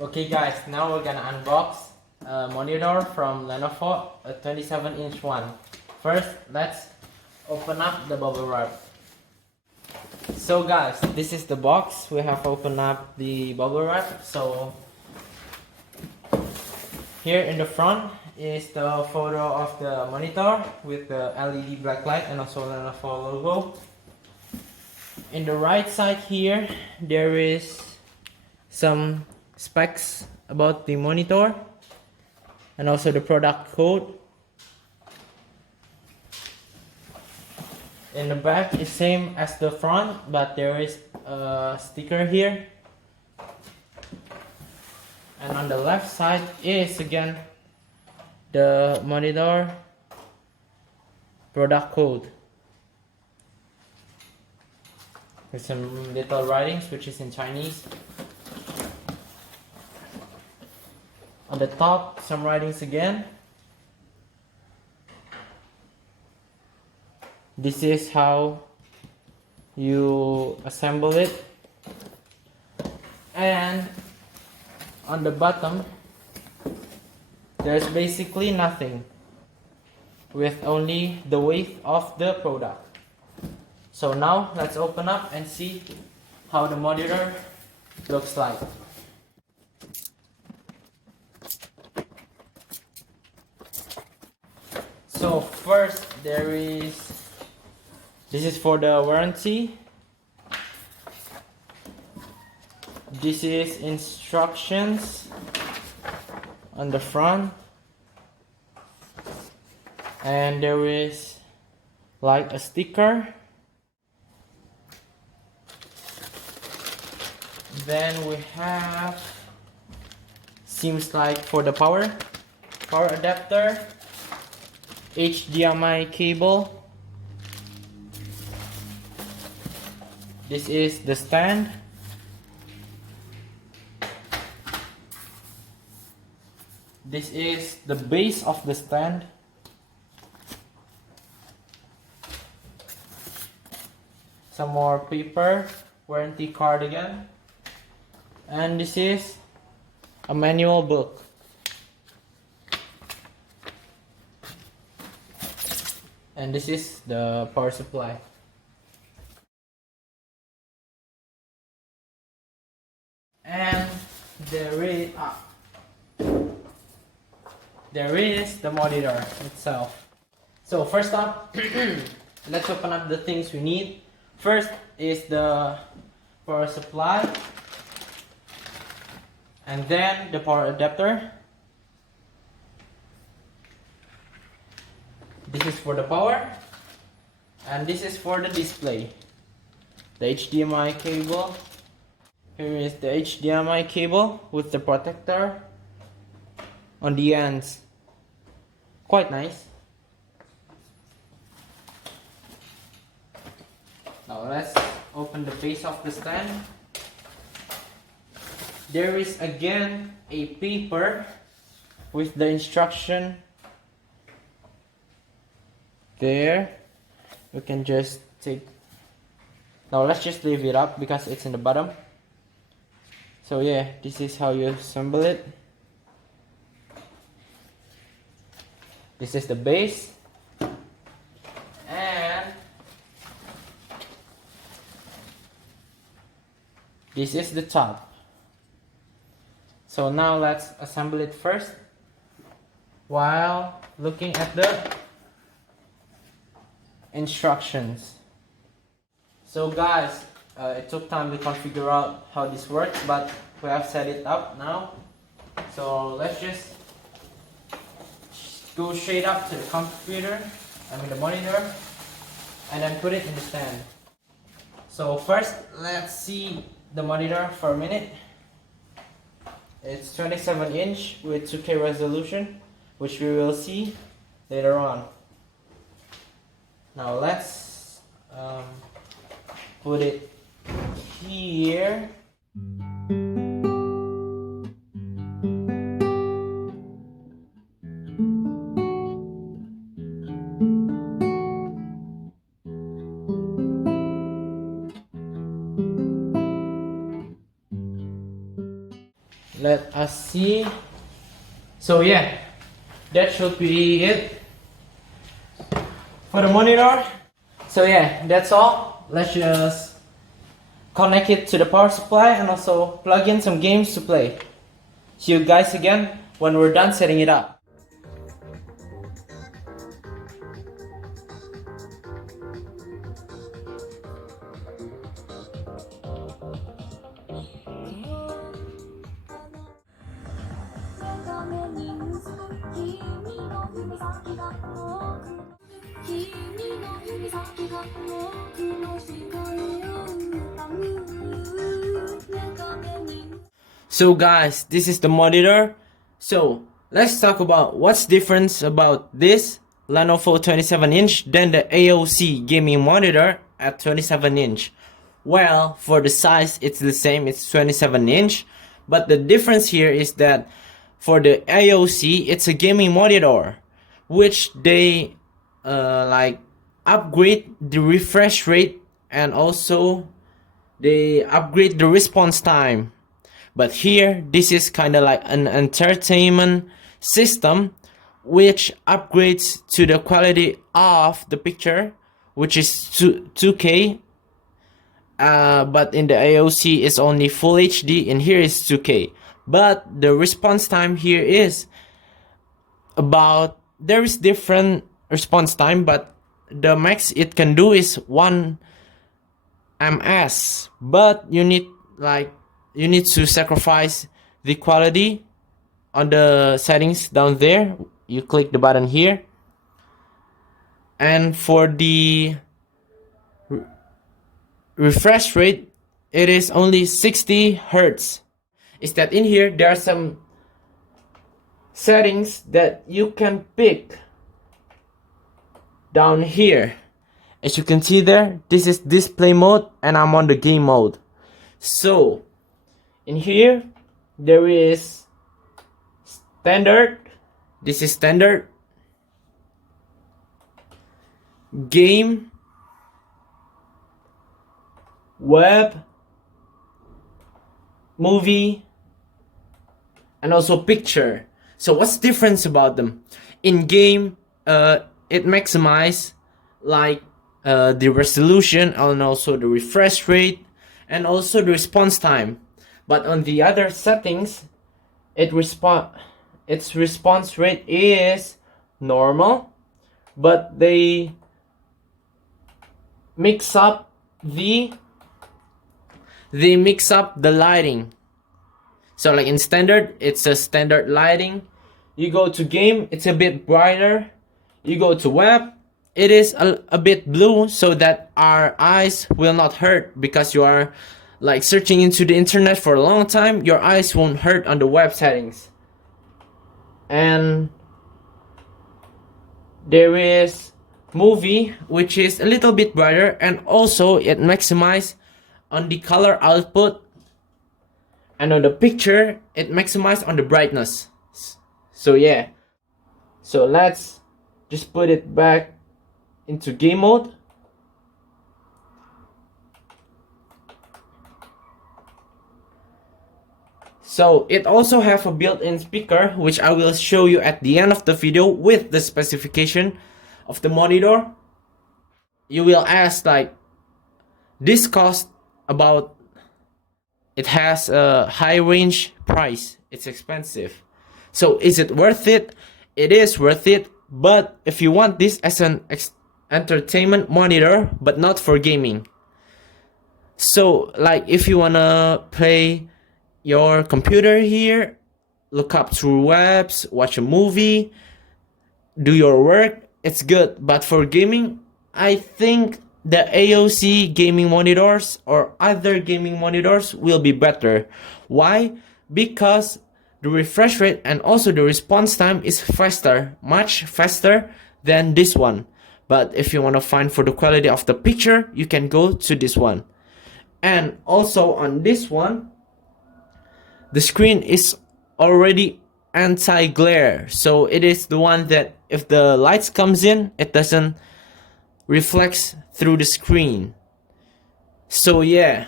Okay guys, now we're gonna unbox a monitor from Lenovo, a 27-inch one. First, let's open up the bubble wrap. So guys, this is the box. We have opened up the bubble wrap. So here in the front is the photo of the monitor with the LED black light and also Lenovo logo. In the right side here, there is some specs about the monitor and also the product code. In the back is same as the front, but there is a sticker here. And on the left side is again the monitor product code with some little writings which is in Chinese. On the top, some writings again. This is how you assemble it. And on the bottom, there's basically nothing, with only the weight of the product. So now let's open up and see how the monitor looks like. So first this is for the warranty. This is instructions on the front, and there is like a sticker. Then we have, seems like for the power adapter, HDMI cable. This is the stand. This is the base of the stand. Some more paper, warranty card again. And this is a manual book. And this is the power supply. And there is the monitor itself. So first up, let's open up the things we need. First is the power supply, and then the power adapter. This is for the power, and this is for the display. The HDMI cable. Here is the HDMI cable with the protector on the ends. Quite nice. Now let's open the base of the stand. There is again a paper with the instruction there. We can just take. Now let's just leave it up because it's in the bottom. So yeah, this is how you assemble it. This is the base, and this is the top. So now let's assemble it first while looking at the instructions. So guys, it took time to configure out how this works, but we have set it up now. So let's just go straight up to the computer, the monitor, and then put it in the stand. So first, let's see the monitor for a minute. It's 27-inch with 2K resolution, which we will see later on. Now let's put it here. let us see. So yeah, that should be it for the monitor. So yeah, that's all. Let's just connect it to the power supply and also plug in some games to play. See you guys again when we're done setting it up. So guys, this is the monitor. So let's talk about what's different about this Lenovo 27-inch than the AOC gaming monitor at 27-inch. Well, for the size it's the same, it's 27-inch, but the difference here is that for the AOC it's a gaming monitor, which they like upgrade the refresh rate and also they upgrade the response time. But here, this is kind of like an entertainment system which upgrades to the quality of the picture, which is 2K. But in the AOC it's only Full HD, and here is 2K. But the response time here is about, there is different response time, but the max it can do is 1 ms. But you need to sacrifice the quality on the settings down there. You click the button here, and for the refresh rate it is only 60 Hertz. Is that in here there are some settings that you can pick down here. As you can see there, this is display mode and I'm on the game mode. So in here there is standard, this is standard, game, web, movie, and also picture. So what's the difference about them? In game it maximizes like the resolution and also the refresh rate and also the response time. But on the other settings, its response rate is normal, but they mix up the lighting. So like in standard, it's a standard lighting. You go to game, it's a bit brighter. You go to web, it is a bit blue, so that our eyes will not hurt, because you are like searching into the internet for a long time, your eyes won't hurt on the web settings. And there is movie, which is a little bit brighter, and also it maximizes on the color output, and on the picture it maximizes on the brightness. So yeah, so let's just put it back into game mode. So it also have a built-in speaker, which I will show you at the end of the video with the specification of the monitor. You will ask, like, this cost about, it has a high range price, it's expensive. So is it worth it? It is worth it, but if you want this as an entertainment monitor but not for gaming, so like if you wanna play your computer here, look up through webs, watch a movie, do your work, it's good. But for gaming, I think the AOC gaming monitors or other gaming monitors will be better. Why? Because the refresh rate and also the response time is faster, much faster than this one. But if you want to find for the quality of the picture, you can go to this one. And also on this one, the screen is already anti-glare, so it is the one that if the lights comes in, it doesn't reflects through the screen. So yeah,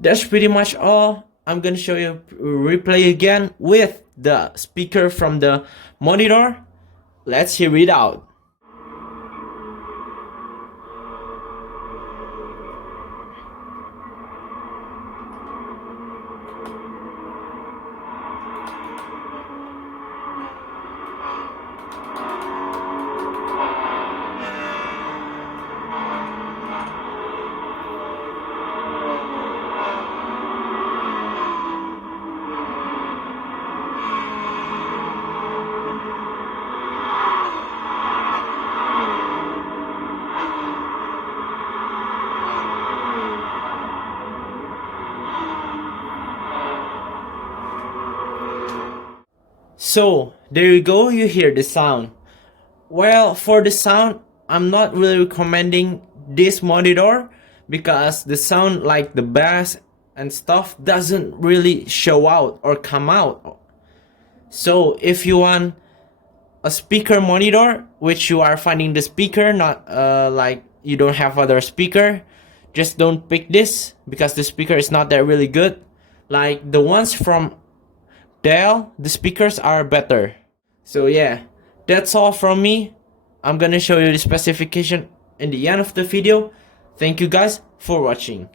that's pretty much all. I'm gonna show you replay again with the speaker from the monitor. Let's hear it out. So there you go, you hear the sound. Well, for the sound, I'm not really recommending this monitor because the sound, like the bass and stuff, doesn't really show out or come out. So if you want a speaker monitor, which you are finding the speaker, not like you don't have other speaker, just don't pick this because the speaker is not that really good. Like the ones from Dell, the speakers are better. So yeah, that's all from me. I'm gonna show you the specification in the end of the video. Thank you guys for watching.